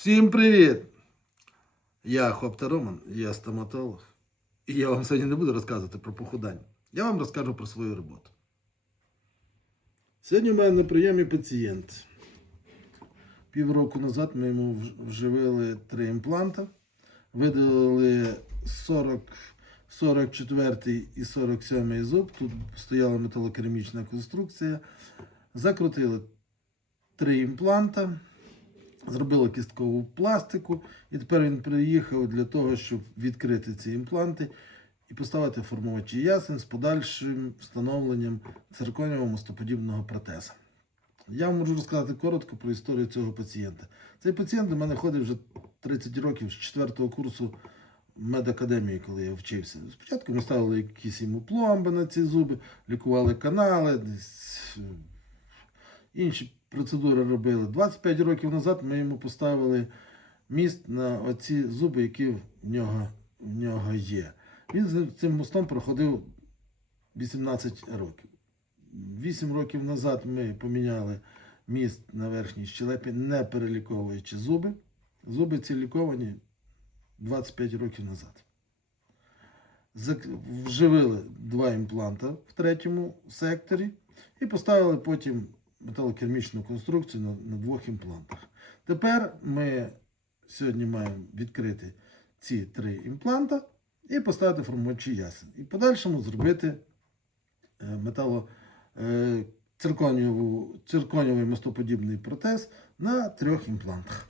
Всім привіт! Я Хопта Роман, я стоматолог. І я вам сьогодні не буду розказувати про похудання. Я вам розкажу про свою роботу. Сьогодні у мене на прийомі пацієнт. Півроку назад ми йому вж- вживили три імпланта, видалили 40, 44 і 47 зуб. Тут стояла металокерамічна конструкція. Закрутили три імпланта зробили кісткову пластику, і тепер він приїхав для того, щоб відкрити ці імпланти і поставити формувачі ясен з подальшим встановленням цирконієвого мостоподібного протеза. Я вам можу розказати коротко про історію цього пацієнта. Цей пацієнт до мене ходить вже 30 років з 4 курсу медакадемії, коли я вчився. Спочатку ми ставили якісь йому пломби на ці зуби, лікували канали, е, інші процедури робили. 25 років назад ми йому поставили міст на оці зуби, які в нього, в нього є. Він з цим мостом проходив 18 років. 8 років назад ми поміняли міст на верхній щелепі, не переліковуючи зуби. Зуби ці ліковані 25 років назад. Вживили два імпланта в третьому секторі і поставили потім металокермічну конструкцію на, на двох імплантах. Тепер ми сьогодні маємо відкрити ці три імпланта і поставити формуючий ясен. І в подальшому зробити е, метало, е, цирконієву- мостоподібний протез на трьох імплантах.